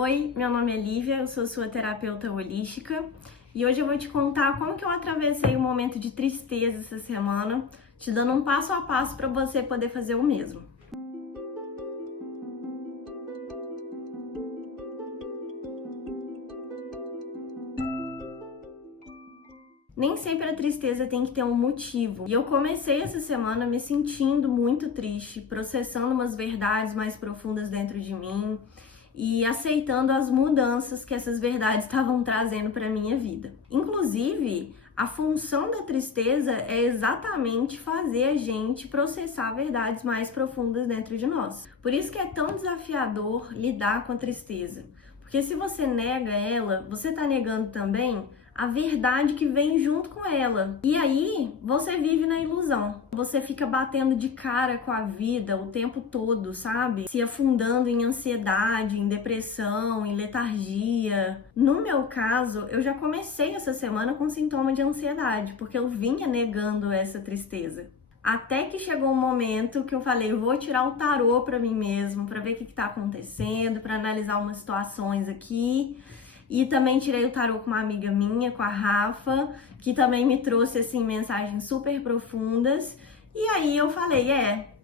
Oi, meu nome é Lívia, eu sou sua terapeuta holística e hoje eu vou te contar como que eu atravessei um momento de tristeza essa semana, te dando um passo a passo para você poder fazer o mesmo. Nem sempre a tristeza tem que ter um motivo. E eu comecei essa semana me sentindo muito triste, processando umas verdades mais profundas dentro de mim e aceitando as mudanças que essas verdades estavam trazendo para minha vida. Inclusive, a função da tristeza é exatamente fazer a gente processar verdades mais profundas dentro de nós. Por isso que é tão desafiador lidar com a tristeza. Porque se você nega ela, você está negando também a verdade que vem junto com ela. E aí, você vive na ilusão. Você fica batendo de cara com a vida o tempo todo, sabe? Se afundando em ansiedade, em depressão, em letargia. No meu caso, eu já comecei essa semana com sintoma de ansiedade, porque eu vinha negando essa tristeza. Até que chegou um momento que eu falei, eu vou tirar o tarô para mim mesmo, para ver o que tá acontecendo, para analisar umas situações aqui. E também tirei o tarô com uma amiga minha, com a Rafa, que também me trouxe, assim, mensagens super profundas. E aí eu falei,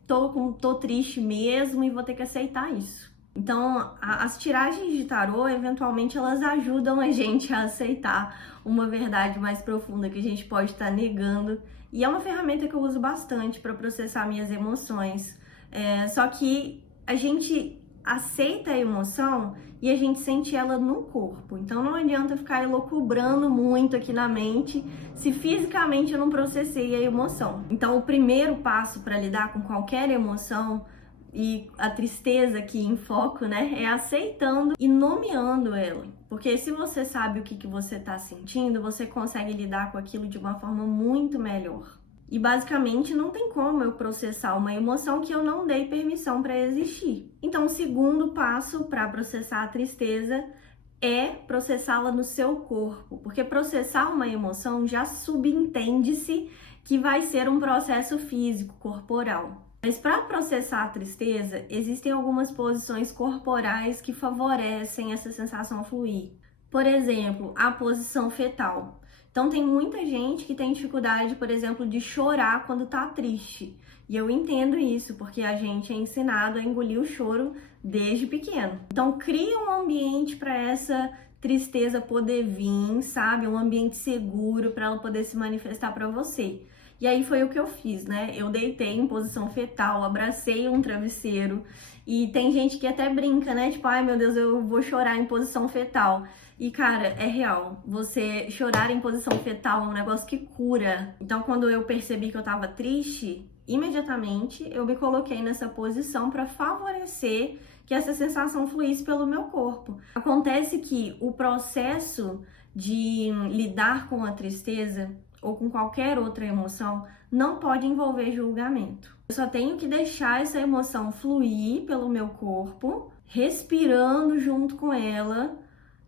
tô triste mesmo e vou ter que aceitar isso. Então, as tiragens de tarô, eventualmente, elas ajudam a gente a aceitar uma verdade mais profunda que a gente pode estar negando. E é uma ferramenta que eu uso bastante para processar minhas emoções. Só que a gente aceita a emoção e a gente sente ela no corpo. Então não adianta ficar elucubrando muito aqui na mente se fisicamente eu não processei a emoção. Então o primeiro passo para lidar com qualquer emoção, e a tristeza aqui em foco, né, é aceitando e nomeando ela. Porque se você sabe o que você está sentindo, você consegue lidar com aquilo de uma forma muito melhor. E basicamente não tem como eu processar uma emoção que eu não dei permissão para existir. Então, o segundo passo para processar a tristeza é processá-la no seu corpo, porque processar uma emoção já subentende-se que vai ser um processo físico, corporal. Mas para processar a tristeza, existem algumas posições corporais que favorecem essa sensação fluir. Por exemplo, a posição fetal. Então tem muita gente que tem dificuldade, por exemplo, de chorar quando tá triste. E eu entendo isso, porque a gente é ensinado a engolir o choro desde pequeno. Então cria um ambiente para essa tristeza poder vir, sabe? Um ambiente seguro para ela poder se manifestar para você. E aí foi o que eu fiz, né? Eu deitei em posição fetal, abracei um travesseiro. E tem gente que até brinca, né? Tipo, ai meu Deus, eu vou chorar em posição fetal. E cara, é real. Você chorar em posição fetal é um negócio que cura. Então quando eu percebi que eu tava triste, imediatamente eu me coloquei nessa posição para favorecer que essa sensação fluísse pelo meu corpo. Acontece que o processo de lidar com a tristeza ou com qualquer outra emoção, não pode envolver julgamento. Eu só tenho que deixar essa emoção fluir pelo meu corpo, respirando junto com ela,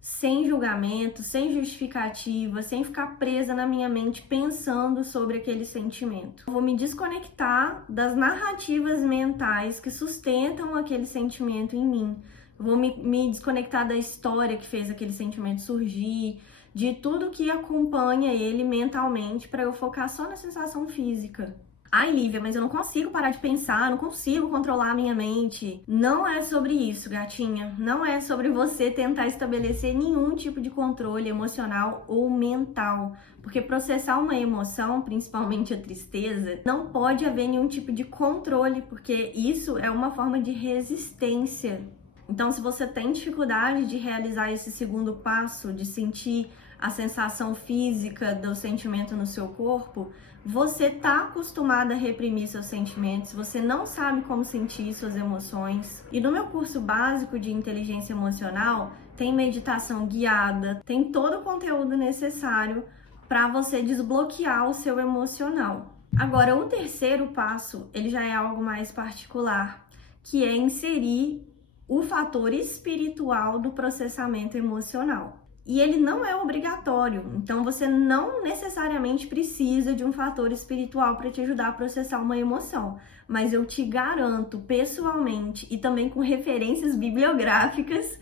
sem julgamento, sem justificativa, sem ficar presa na minha mente pensando sobre aquele sentimento. Eu vou me desconectar das narrativas mentais que sustentam aquele sentimento em mim. Eu vou me desconectar da história que fez aquele sentimento surgir, de tudo que acompanha ele mentalmente, para eu focar só na sensação física. Ai, Lívia, mas eu não consigo parar de pensar, não consigo controlar a minha mente. Não é sobre isso, gatinha. Não é sobre você tentar estabelecer nenhum tipo de controle emocional ou mental. Porque processar uma emoção, principalmente a tristeza, não pode haver nenhum tipo de controle, porque isso é uma forma de resistência. Então, se você tem dificuldade de realizar esse segundo passo, de sentir a sensação física do sentimento no seu corpo, você tá acostumada a reprimir seus sentimentos, você não sabe como sentir suas emoções. E no meu curso básico de inteligência emocional, tem meditação guiada, tem todo o conteúdo necessário para você desbloquear o seu emocional. Agora, o terceiro passo, ele já é algo mais particular, que é inserir o fator espiritual do processamento emocional. E ele não é obrigatório, então você não necessariamente precisa de um fator espiritual para te ajudar a processar uma emoção. Mas eu te garanto pessoalmente e também com referências bibliográficas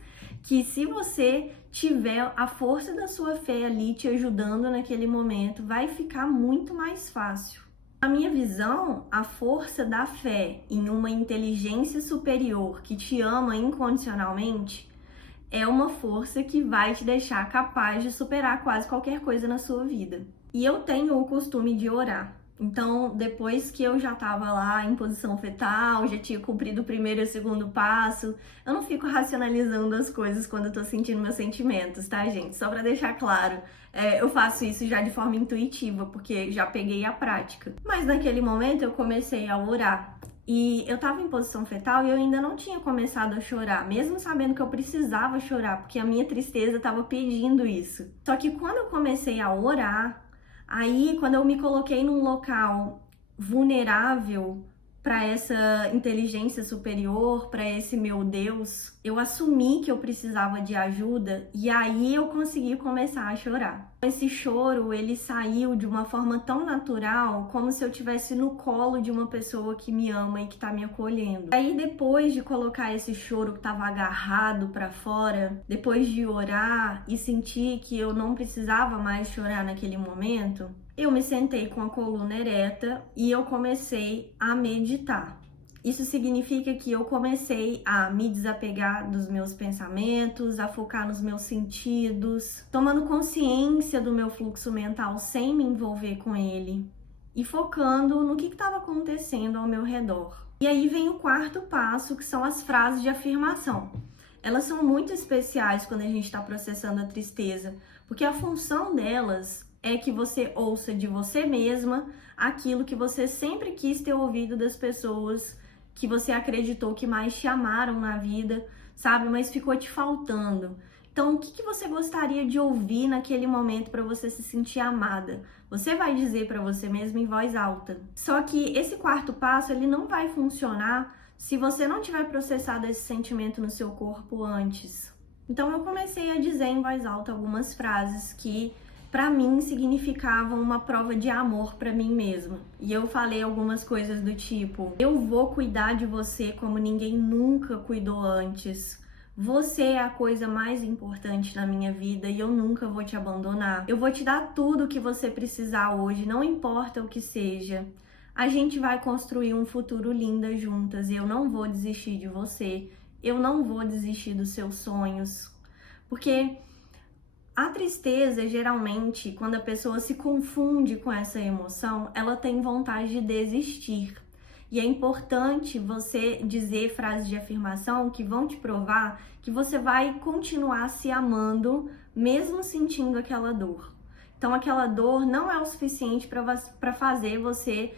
que se você tiver a força da sua fé ali te ajudando naquele momento, vai ficar muito mais fácil. Na minha visão, a força da fé em uma inteligência superior que te ama incondicionalmente é uma força que vai te deixar capaz de superar quase qualquer coisa na sua vida. E eu tenho o costume de orar. Então, depois que eu já estava lá em posição fetal, já tinha cumprido o primeiro e o segundo passo, eu não fico racionalizando as coisas quando eu tô sentindo meus sentimentos, tá, gente? Só pra deixar claro, eu faço isso já de forma intuitiva, porque já peguei a prática. Mas naquele momento eu comecei a orar. E eu tava em posição fetal e eu ainda não tinha começado a chorar, mesmo sabendo que eu precisava chorar, porque a minha tristeza tava pedindo isso. Só que quando eu comecei a orar, aí quando eu me coloquei num local vulnerável para essa inteligência superior, para esse meu Deus, eu assumi que eu precisava de ajuda e aí eu consegui começar a chorar. Esse choro, ele saiu de uma forma tão natural, como se eu estivesse no colo de uma pessoa que me ama e que tá me acolhendo. Aí depois de colocar esse choro que tava agarrado para fora, depois de orar e sentir que eu não precisava mais chorar naquele momento, eu me sentei com a coluna ereta e eu comecei a meditar. Isso significa que eu comecei a me desapegar dos meus pensamentos, a focar nos meus sentidos, tomando consciência do meu fluxo mental sem me envolver com ele e focando no que estava acontecendo ao meu redor. E aí vem o quarto passo, que são as frases de afirmação. Elas são muito especiais quando a gente está processando a tristeza, porque a função delas é que você ouça de você mesma aquilo que você sempre quis ter ouvido das pessoas que você acreditou que mais te amaram na vida, sabe? Mas ficou te faltando. Então, o que você gostaria de ouvir naquele momento para você se sentir amada? Você vai dizer para você mesma em voz alta. Só que esse quarto passo, ele não vai funcionar se você não tiver processado esse sentimento no seu corpo antes. Então, eu comecei a dizer em voz alta algumas frases que para mim significavam uma prova de amor para mim mesma. E eu falei algumas coisas do tipo: eu vou cuidar de você como ninguém nunca cuidou antes. Você é a coisa mais importante na minha vida e eu nunca vou te abandonar. Eu vou te dar tudo o que você precisar hoje, não importa o que seja. A gente vai construir um futuro lindo juntas e eu não vou desistir de você. Eu não vou desistir dos seus sonhos. Porque a tristeza, geralmente, quando a pessoa se confunde com essa emoção, ela tem vontade de desistir. E é importante você dizer frases de afirmação que vão te provar que você vai continuar se amando, mesmo sentindo aquela dor. Então, aquela dor não é o suficiente para fazer você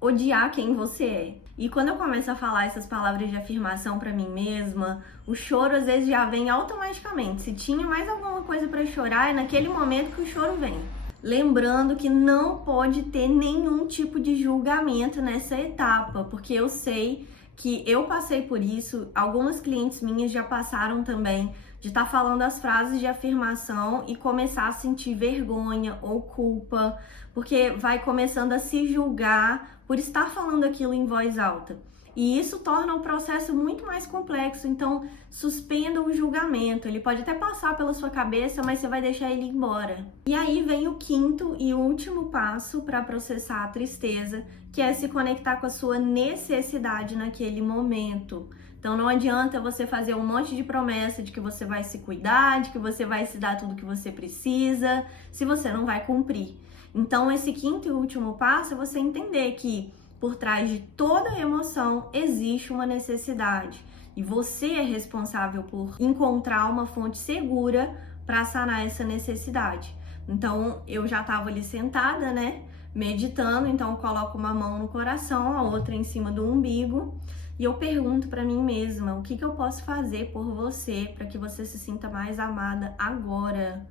odiar quem você é. E quando eu começo a falar essas palavras de afirmação pra mim mesma, o choro às vezes já vem automaticamente. Se tinha mais alguma coisa pra chorar, é naquele momento que o choro vem. Lembrando que não pode ter nenhum tipo de julgamento nessa etapa, porque eu sei que eu passei por isso, algumas clientes minhas já passaram também, de estar falando as frases de afirmação e começar a sentir vergonha ou culpa, porque vai começando a se julgar por estar falando aquilo em voz alta. E isso torna o processo muito mais complexo, então suspenda o julgamento. Ele pode até passar pela sua cabeça, mas você vai deixar ele embora. E aí vem o quinto e último passo para processar a tristeza, que é se conectar com a sua necessidade naquele momento. Então não adianta você fazer um monte de promessa de que você vai se cuidar, de que você vai se dar tudo que você precisa, se você não vai cumprir. Então esse quinto e último passo é você entender que por trás de toda emoção existe uma necessidade e você é responsável por encontrar uma fonte segura para sanar essa necessidade. Então eu já estava ali sentada, né, meditando, então eu coloco uma mão no coração, a outra em cima do umbigo. E eu pergunto para mim mesma, o que eu posso fazer por você para que você se sinta mais amada agora?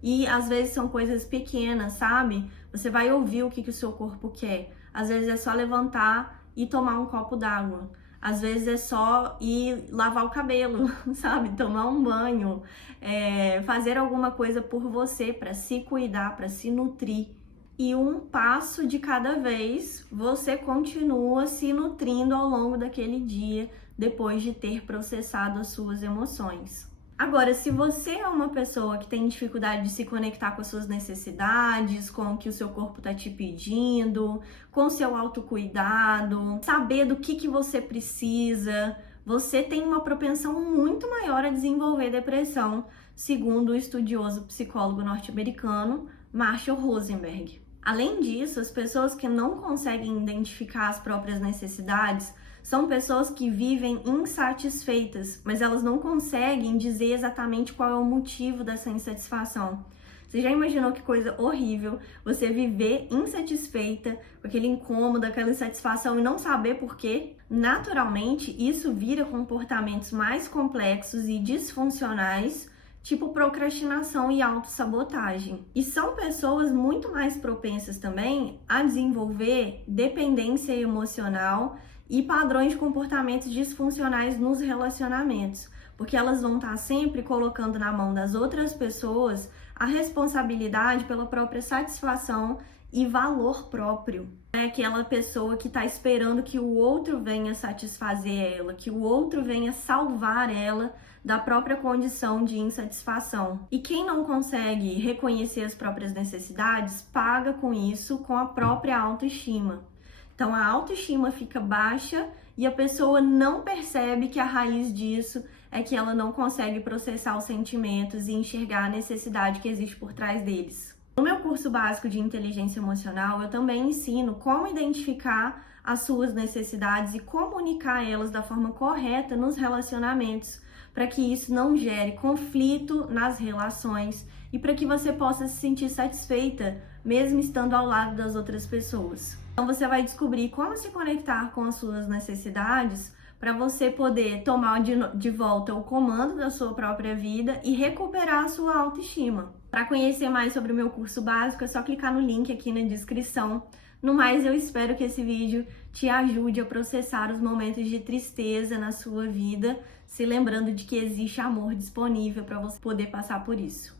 E às vezes são coisas pequenas, sabe? Você vai ouvir o que o seu corpo quer. Às vezes é só levantar e tomar um copo d'água. Às vezes é só ir lavar o cabelo, sabe? Tomar um banho, fazer alguma coisa por você para se cuidar, para se nutrir. E um passo de cada vez, você continua se nutrindo ao longo daquele dia, depois de ter processado as suas emoções. Agora, se você é uma pessoa que tem dificuldade de se conectar com as suas necessidades, com o que o seu corpo está te pedindo, com o seu autocuidado, saber do que você precisa, você tem uma propensão muito maior a desenvolver depressão, segundo o estudioso psicólogo norte-americano Marshall Rosenberg. Além disso, as pessoas que não conseguem identificar as próprias necessidades são pessoas que vivem insatisfeitas, mas elas não conseguem dizer exatamente qual é o motivo dessa insatisfação. Você já imaginou que coisa horrível você viver insatisfeita, com aquele incômodo, aquela insatisfação e não saber por quê? Naturalmente, isso vira comportamentos mais complexos e disfuncionais, tipo procrastinação e autossabotagem. E são pessoas muito mais propensas também a desenvolver dependência emocional e padrões de comportamentos disfuncionais nos relacionamentos, porque elas vão estar sempre colocando na mão das outras pessoas a responsabilidade pela própria satisfação e valor próprio. É aquela pessoa que está esperando que o outro venha satisfazer ela, que o outro venha salvar ela da própria condição de insatisfação. E quem não consegue reconhecer as próprias necessidades, paga com isso com a própria autoestima. Então a autoestima fica baixa e a pessoa não percebe que a raiz disso é que ela não consegue processar os sentimentos e enxergar a necessidade que existe por trás deles. No meu curso básico de inteligência emocional, eu também ensino como identificar as suas necessidades e comunicar elas da forma correta nos relacionamentos, para que isso não gere conflito nas relações e para que você possa se sentir satisfeita, mesmo estando ao lado das outras pessoas. Então você vai descobrir como se conectar com as suas necessidades para você poder tomar de volta o comando da sua própria vida e recuperar a sua autoestima. Para conhecer mais sobre o meu curso básico, é só clicar no link aqui na descrição. No mais, eu espero que esse vídeo te ajude a processar os momentos de tristeza na sua vida, se lembrando de que existe amor disponível para você poder passar por isso.